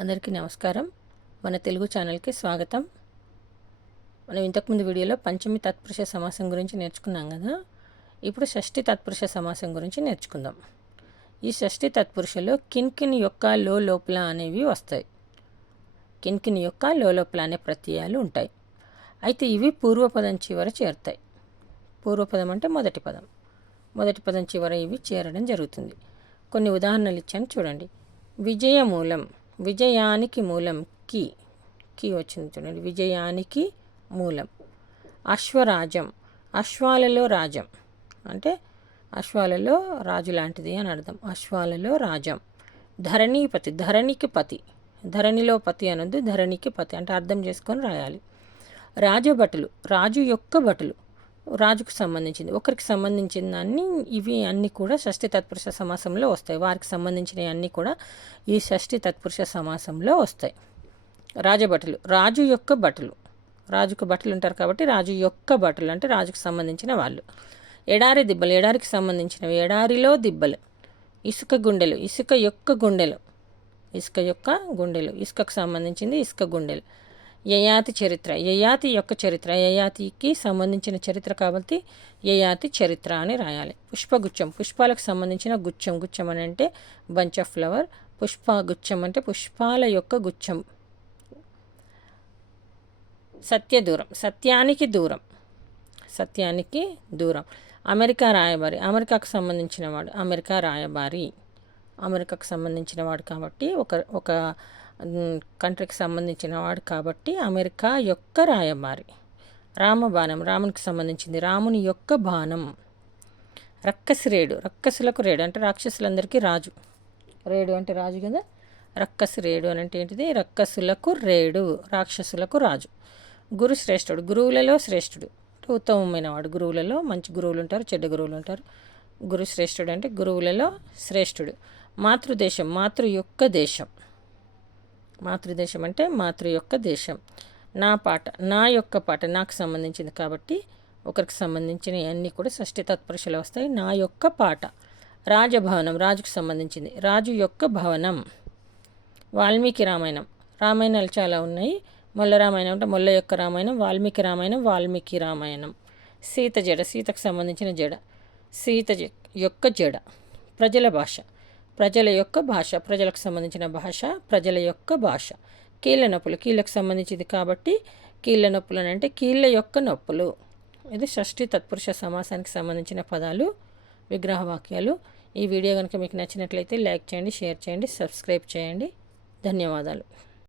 అందరికీ నమస్కారం. మన తెలుగు ఛానల్కి స్వాగతం. మనం ఇంతకుముందు వీడియోలో పంచమి తత్పురుష సమాసం గురించి నేర్చుకున్నాం కదా. ఇప్పుడు షష్ఠి తత్పురుష సమాసం గురించి నేర్చుకుందాం. ఈ షష్ఠి తత్పురుషలో కిన్కిన్ యొక్క లో లోపల అనేవి వస్తాయి. కిన్కిన్ యొక్క లో లోపల అనే ప్రత్యయాలు ఉంటాయి. అయితే ఇవి పూర్వపదం చివర చేరుతాయి. పూర్వపదం అంటే మొదటి పదం. మొదటి పదం చివర ఇవి చేరడం జరుగుతుంది. కొన్ని ఉదాహరణలు ఇచ్చాను చూడండి. విజయ మూలం విజయానికి మూలం కి. కి వచ్చింది చూడండి. విజయానికి మూలం. అశ్వరాజం. అశ్వాలలో రాజం. అంటే అశ్వాలలో రాజు లాంటిది అని అర్థం. అశ్వాలలో రాజం. ధరణీపతి ధరణికి పతి. ధరణిలో పతి అనొద్దు ధరణికి పతి. అంటే అర్థం చేసుకొని రాయాలి. రాజభటులు. రాజు యొక్క భటులు. రాజుకు సంబంధించింది. ఒకరికి సంబంధించిన దాన్ని ఇవి అన్నీ కూడా షష్ఠి తత్పురుష సమాసంలో వస్తాయి. వారికి సంబంధించినవి అన్నీ కూడా ఈ షష్ఠి తత్పురుష సమాసంలో వస్తాయి. రాజభటులు రాజు యొక్క భటులు. రాజుకు భటులు ఉంటారు కాబట్టి రాజు యొక్క భటులు అంటే రాజుకు సంబంధించిన వాళ్ళు. ఎడారి దిబ్బలు. ఎడారికి సంబంధించినవి. ఎడారిలో దిబ్బలు. ఇసుక గుండెలు. ఇసుక యొక్క గుండెలు. ఇసుక యొక్క గుండెలు. ఇసుకకు సంబంధించింది ఇసుక గుండెలు. యయాతి చరిత్ర. యయాతి యొక్క చరిత్ర. యయాతికి సంబంధించిన చరిత్ర కాబట్టి యయాతి చరిత్ర అని రాయాలి. పుష్పగుచ్చం. పుష్పాలకు సంబంధించిన గుచ్చం. గుచ్చం అని అంటే బంచ్ ఆఫ్ ఫ్లవర్ పుష్పగుచ్చం అంటే పుష్పాల యొక్క గుచ్చం. సత్య దూరం. సత్యానికి దూరం. సత్యానికి దూరం. అమెరికా రాయబారి. అమెరికాకు సంబంధించిన వాడు. అమెరికా రాయబారి. అమెరికాకు సంబంధించిన వాడు కాబట్టి ఒక ఒక కంట్రీకి సంబంధించిన వాడు కాబట్టి అమెరికా యొక్క రాయబారి. రామబాణం రామునికి సంబంధించింది. రాముని యొక్క బాణం. రక్కసిరేడు రక్కసులకు రేడు అంటే రాక్షసులందరికీ రాజు. రేడు అంటే రాజు కదా? రక్కసి రేడు అని అంటే ఏంటిది? రక్కసులకు రేడు రాక్షసులకు రాజు. గురు శ్రేష్ఠుడు. గురువులలో శ్రేష్ఠుడు. ఉత్తమమైన వాడు గురువులలో మంచి గురువులు ఉంటారు చెడ్డ గురువులు ఉంటారు. గురు శ్రేష్ఠుడు అంటే గురువులలో శ్రేష్ఠుడు. మాతృదేశం మాతృ యొక్క దేశం. మాతృదేశం అంటే మాతృ యొక్క దేశం. నా పాట నా యొక్క పాట నాకు సంబంధించింది కాబట్టి ఒకరికి సంబంధించిన అన్నీ కూడా షష్ఠి తత్పురుషులు వస్తాయి. నా యొక్క పాట రాజభవనం రాజుకు సంబంధించింది. రాజు యొక్క భవనం వాల్మీకి రామాయణం. రామాయణాలు చాలా ఉన్నాయి. మొల్ల రామాయణం అంటే మొల్ల యొక్క రామాయణం వాల్మీకి రామాయణం వాల్మీకి రామాయణం. సీత జడ సీతకు సంబంధించిన జడ సీత యొక్క జడ ప్రజల భాష. ప్రజల యొక్క భాష ప్రజలకు సంబంధించిన భాష ప్రజల యొక్క భాష. కీళ్ళ నొప్పులు కీళ్ళకు సంబంధించింది కాబట్టి కీళ్ళ నొప్పులు అని అంటే కీళ్ళ యొక్క నొప్పులు. ఇది షష్ఠి తత్పురుష సమాసానికి సంబంధించిన పదాలు విగ్రహ వాక్యాలు. ఈ వీడియో కనుక మీకు నచ్చినట్లయితే లైక్ చేయండి షేర్ చేయండి సబ్స్క్రైబ్ చేయండి. ధన్యవాదాలు.